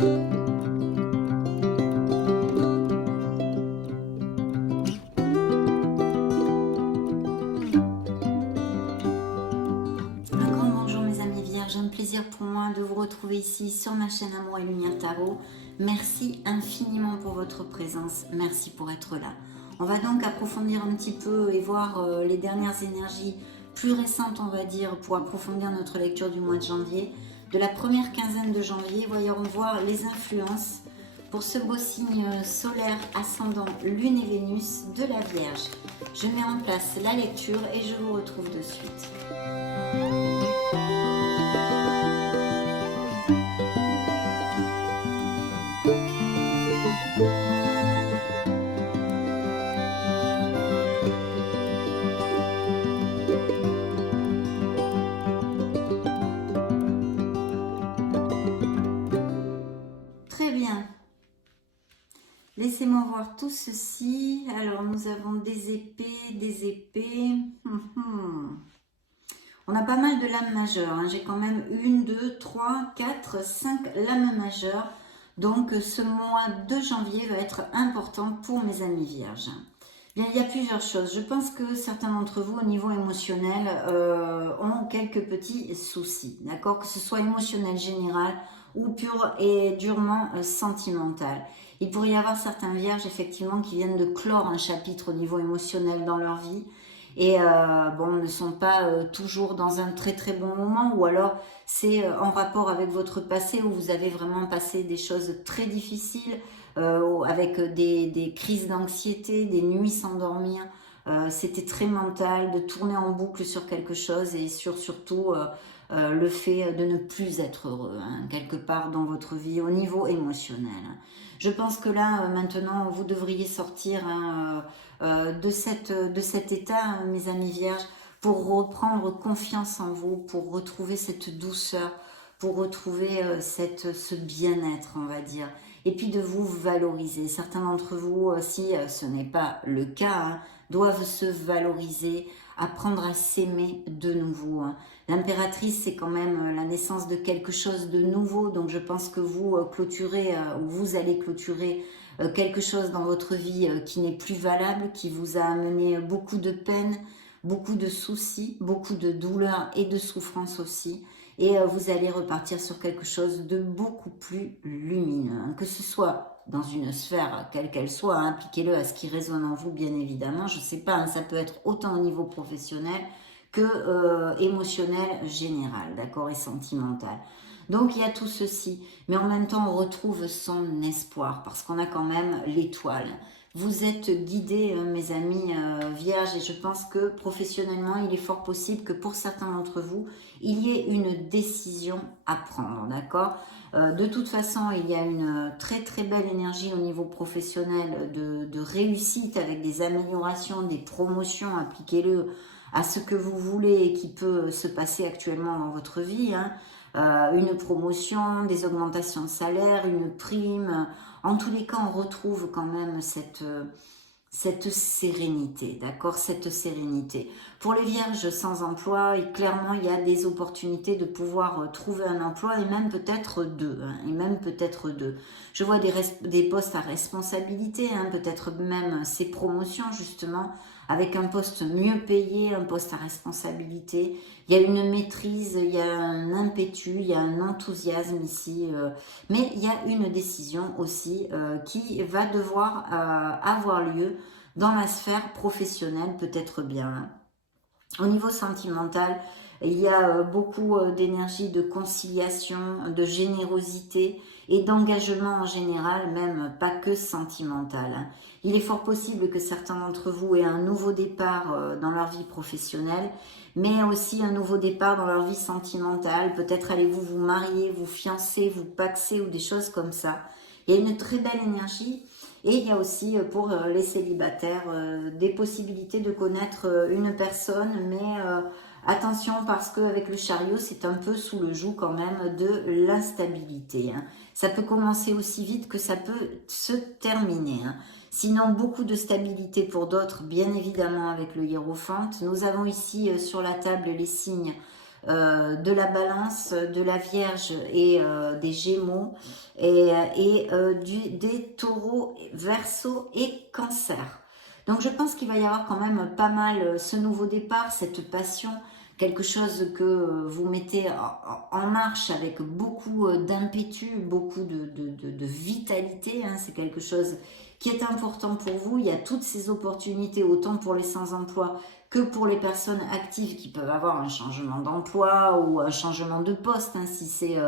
Un grand bonjour mes amis vierges, un plaisir pour moi de vous retrouver ici sur ma chaîne Amour et Lumière Tarot. Merci infiniment pour votre présence, merci pour être là. On va donc approfondir un petit peu et voir les dernières énergies plus récentes, on va dire, pour approfondir notre lecture du mois de janvier. De la première quinzaine de janvier, voyons voir les influences pour ce beau signe solaire ascendant Lune et Vénus de la Vierge. Je mets en place la lecture et je vous retrouve de suite. Très bien. Laissez-moi voir tout ceci. Alors, nous avons des épées, des épées. On a pas mal de lames majeures. Hein. J'ai quand même 1, 2, 3, 4, 5 lames majeures. Donc, ce mois de janvier va être important pour mes amis vierges. Bien, il y a plusieurs choses. Je pense que certains d'entre vous, au niveau émotionnel, ont quelques petits soucis. D'accord? Que ce soit émotionnel général ou pur et durement sentimental. Il pourrait y avoir certains vierges, effectivement, qui viennent de clore un chapitre au niveau émotionnel dans leur vie et bon, ne sont pas toujours dans un très très bon moment, ou alors c'est en rapport avec votre passé où vous avez vraiment passé des choses très difficiles, avec des crises d'anxiété, des nuits sans dormir. C'était très mental de tourner en boucle sur quelque chose et surtout le fait de ne plus être heureux, hein, quelque part dans votre vie au niveau émotionnel. Je pense que là, maintenant, vous devriez sortir hein, de cet état, mes amis vierges, pour reprendre confiance en vous, pour retrouver cette douceur, pour retrouver ce bien-être, on va dire. Et puis de vous valoriser. Certains d'entre vous, si ce n'est pas le cas, hein, doivent se valoriser, apprendre à s'aimer de nouveau. Hein. L'impératrice, c'est quand même la naissance de quelque chose de nouveau. Donc je pense que vous clôturez, ou vous allez clôturer quelque chose dans votre vie qui n'est plus valable, qui vous a amené beaucoup de peine, beaucoup de soucis, beaucoup de douleurs et de souffrances aussi. Et vous allez repartir sur quelque chose de beaucoup plus lumineux. Hein. Que ce soit dans une sphère, quelle qu'elle soit, hein, appliquez-le à ce qui résonne en vous, bien évidemment. Je ne sais pas, hein, ça peut être autant au niveau professionnel que émotionnel général, d'accord, et sentimental. Donc il y a tout ceci, mais en même temps on retrouve son espoir, parce qu'on a quand même l'étoile. Vous êtes guidés, mes amis vierges, et je pense que professionnellement, il est fort possible que pour certains d'entre vous, il y ait une décision à prendre, d'accord? De toute façon, il y a une très très belle énergie au niveau professionnel de réussite avec des améliorations, des promotions, appliquez-le à ce que vous voulez et qui peut se passer actuellement dans votre vie, hein. Une promotion, des augmentations de salaire, une prime. En tous les cas, on retrouve quand même cette sérénité, d'accord? Cette sérénité. Pour les vierges sans emploi, clairement, il y a des opportunités de pouvoir trouver un emploi et même peut-être deux. Hein, et même peut-être deux. Je vois des postes à responsabilité, hein, peut-être même ces promotions justement, avec un poste mieux payé, un poste à responsabilité. Il y a une maîtrise, il y a un impétu, il y a un enthousiasme ici. Mais il y a une décision aussi qui va devoir avoir lieu dans la sphère professionnelle, peut-être bien. Hein. Au niveau sentimental, il y a beaucoup d'énergie de conciliation, de générosité et d'engagement en général, même pas que sentimental. Hein. Il est fort possible que certains d'entre vous aient un nouveau départ dans leur vie professionnelle, mais aussi un nouveau départ dans leur vie sentimentale. Peut-être allez-vous vous marier, vous fiancer, vous paxer ou des choses comme ça. Il y a une très belle énergie. Et il y a aussi pour les célibataires des possibilités de connaître une personne, mais attention parce qu'avec le chariot, c'est un peu sous le joug quand même de l'instabilité. Hein. Ça peut commencer aussi vite que ça peut se terminer. Hein. Sinon, beaucoup de stabilité pour d'autres, bien évidemment avec le hiérophante. Nous avons ici sur la table les signes de la Balance, de la Vierge et des Gémeaux, des Taureaux, Verseaux et Cancer. Donc je pense qu'il va y avoir quand même pas mal ce nouveau départ, cette passion, quelque chose que vous mettez en marche avec beaucoup d'impétu, beaucoup de vitalité, hein. C'est quelque chose qui est important pour vous. Il y a toutes ces opportunités, autant pour les sans-emploi que pour les personnes actives qui peuvent avoir un changement d'emploi ou un changement de poste, hein, si c'est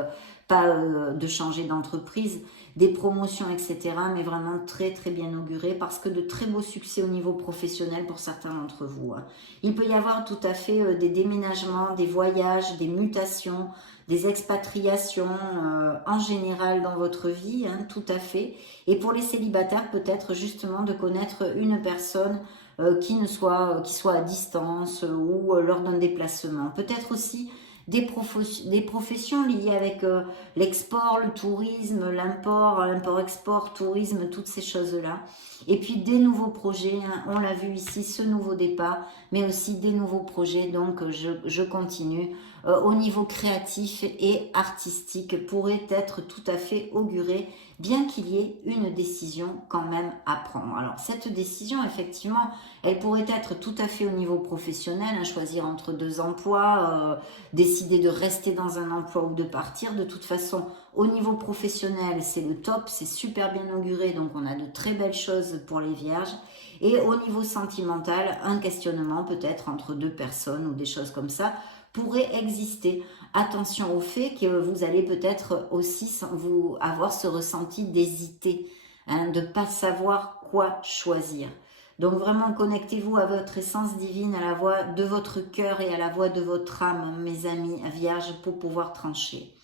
pas de changer d'entreprise, des promotions, etc. Mais vraiment très très bien auguré parce que de très beaux succès au niveau professionnel pour certains d'entre vous, hein. Il peut y avoir tout à fait des déménagements, des voyages, des mutations, des expatriations en général dans votre vie, hein, tout à fait. Et pour les célibataires, peut-être justement de connaître une personne qui soit à distance ou lors d'un déplacement. Peut-être aussi des professions liées avec l'export, le tourisme, l'import-export, tourisme, toutes ces choses-là. Et puis des nouveaux projets, hein, on l'a vu ici, ce nouveau départ, mais aussi des nouveaux projets, donc je continue. Au niveau créatif et artistique pourrait être tout à fait auguré, bien qu'il y ait une décision quand même à prendre. Alors cette décision, effectivement, elle pourrait être tout à fait au niveau professionnel, hein, choisir entre deux emplois, décider de rester dans un emploi ou de partir. De toute façon, au niveau professionnel, c'est le top, c'est super bien auguré, donc on a de très belles choses pour les vierges. Et au niveau sentimental, un questionnement peut-être entre deux personnes ou des choses comme ça pourrait exister. Attention au fait que vous allez peut-être aussi vous avoir ce ressenti d'hésiter, hein, de ne pas savoir quoi choisir. Donc vraiment connectez-vous à votre essence divine, à la voix de votre cœur et à la voix de votre âme, mes amis vierges, pour pouvoir trancher.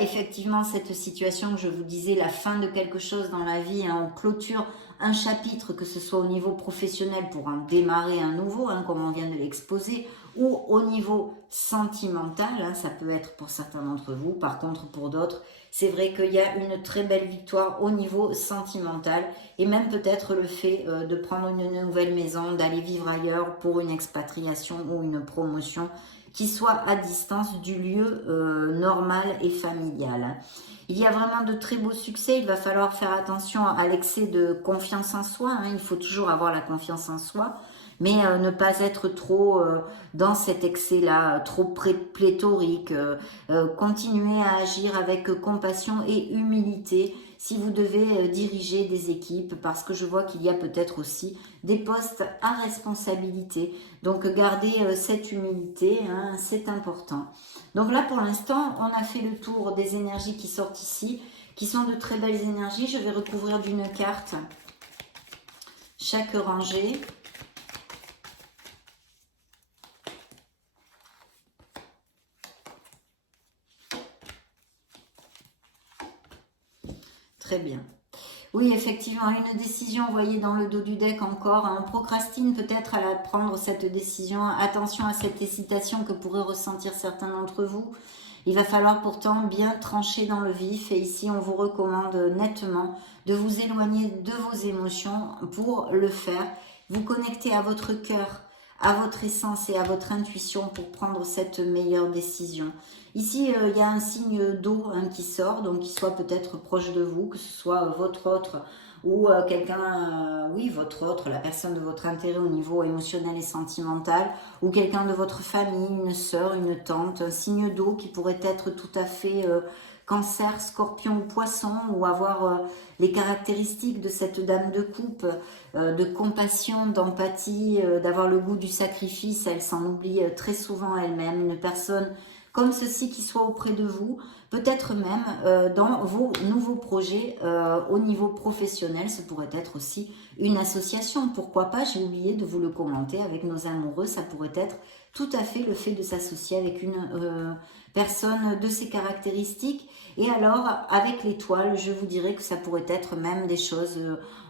Effectivement, cette situation que je vous disais, la fin de quelque chose dans la vie, hein, on clôture un chapitre, que ce soit au niveau professionnel pour en démarrer un nouveau, hein, comme on vient de l'exposer, ou au niveau sentimental, hein, ça peut être pour certains d'entre vous. Par contre, pour d'autres, c'est vrai qu'il y a une très belle victoire au niveau sentimental, et même peut-être le fait de prendre une nouvelle maison, d'aller vivre ailleurs pour une expatriation ou une promotion, qui soit à distance du lieu normal et familial. Il y a vraiment de très beaux succès. Il va falloir faire attention à l'excès de confiance en soi, hein. Il faut toujours avoir la confiance en soi, mais ne pas être trop dans cet excès-là, trop pléthorique. Continuer à agir avec compassion et humilité si vous devez diriger des équipes, parce que je vois qu'il y a peut-être aussi des postes à responsabilité. Donc gardez cette humilité, hein, c'est important. Donc là pour l'instant, on a fait le tour des énergies qui sortent ici, qui sont de très belles énergies. Je vais recouvrir d'une carte chaque rangée. Très bien. Oui, effectivement, une décision, vous voyez, dans le dos du deck encore. On procrastine peut-être à prendre cette décision. Attention à cette hésitation que pourraient ressentir certains d'entre vous. Il va falloir pourtant bien trancher dans le vif. Et ici, on vous recommande nettement de vous éloigner de vos émotions pour le faire. Vous connecter à votre cœur, à votre essence et à votre intuition pour prendre cette meilleure décision. Ici, il y a un signe d'eau, hein, qui sort, donc qui soit peut-être proche de vous, que ce soit votre autre ou quelqu'un, oui, votre autre, la personne de votre intérêt au niveau émotionnel et sentimental, ou quelqu'un de votre famille, une sœur, une tante, un signe d'eau qui pourrait être tout à fait Cancer, Scorpion ou Poisson, ou avoir les caractéristiques de cette dame de coupe, de compassion, d'empathie, d'avoir le goût du sacrifice. Elle s'en oublie très souvent elle-même, une personne comme ceci qui soit auprès de vous, peut-être même dans vos nouveaux projets au niveau professionnel. Ce pourrait être aussi une association, pourquoi pas, j'ai oublié de vous le commenter, avec nos amoureux, ça pourrait être tout à fait le fait de s'associer avec une personne de ces caractéristiques. Et alors, avec l'étoile, je vous dirais que ça pourrait être même des choses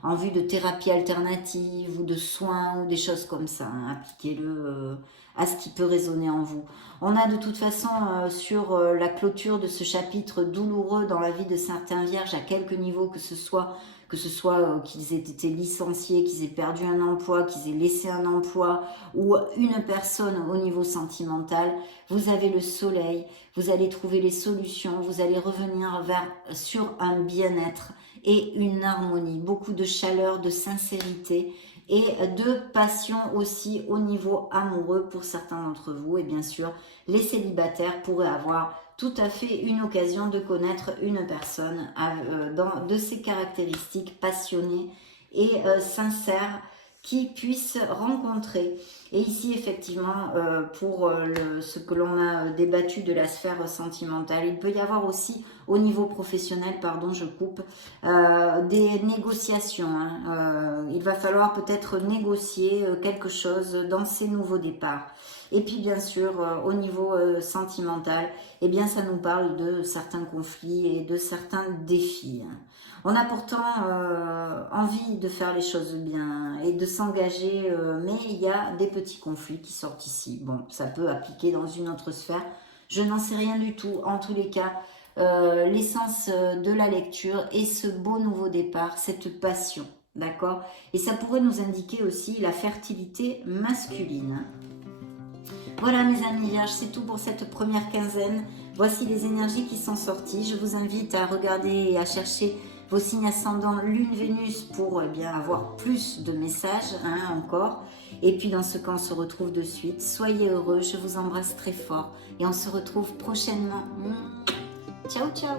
en vue de thérapie alternative ou de soins ou des choses comme ça, hein. Appliquez-le à ce qui peut résonner en vous. On a de toute façon sur la clôture de ce chapitre chapitres douloureux dans la vie de certains vierges à quelques niveaux, que ce soit qu'ils aient été licenciés, qu'ils aient perdu un emploi, qu'ils aient laissé un emploi, ou une personne au niveau sentimental, vous avez le soleil, vous allez trouver les solutions, vous allez revenir sur un bien-être et une harmonie, beaucoup de chaleur, de sincérité et de passion aussi au niveau amoureux pour certains d'entre vous. Et bien sûr, les célibataires pourraient avoir tout à fait une occasion de connaître une personne de ses caractéristiques passionnées et sincères qui puissent rencontrer. Et ici, effectivement, pour ce que l'on a débattu de la sphère sentimentale, il peut y avoir aussi, au niveau professionnel, pardon, je coupe, des négociations. Hein. Il va falloir peut-être négocier quelque chose dans ces nouveaux départs. Et puis, bien sûr, au niveau sentimental, eh bien, ça nous parle de certains conflits et de certains défis. On a pourtant envie de faire les choses bien et de s'engager, mais il y a des petits conflits qui sortent ici. Bon, ça peut appliquer dans une autre sphère. Je n'en sais rien du tout. En tous les cas, l'essence de la lecture est ce beau nouveau départ, cette passion, d'accord? Et ça pourrait nous indiquer aussi la fertilité masculine. Voilà mes amis vierges, c'est tout pour cette première quinzaine. Voici les énergies qui sont sorties. Je vous invite à regarder et à chercher vos signes ascendants Lune, Vénus pour bien avoir plus de messages encore. Et puis dans ce cas, on se retrouve de suite. Soyez heureux, je vous embrasse très fort et on se retrouve prochainement. Ciao, ciao.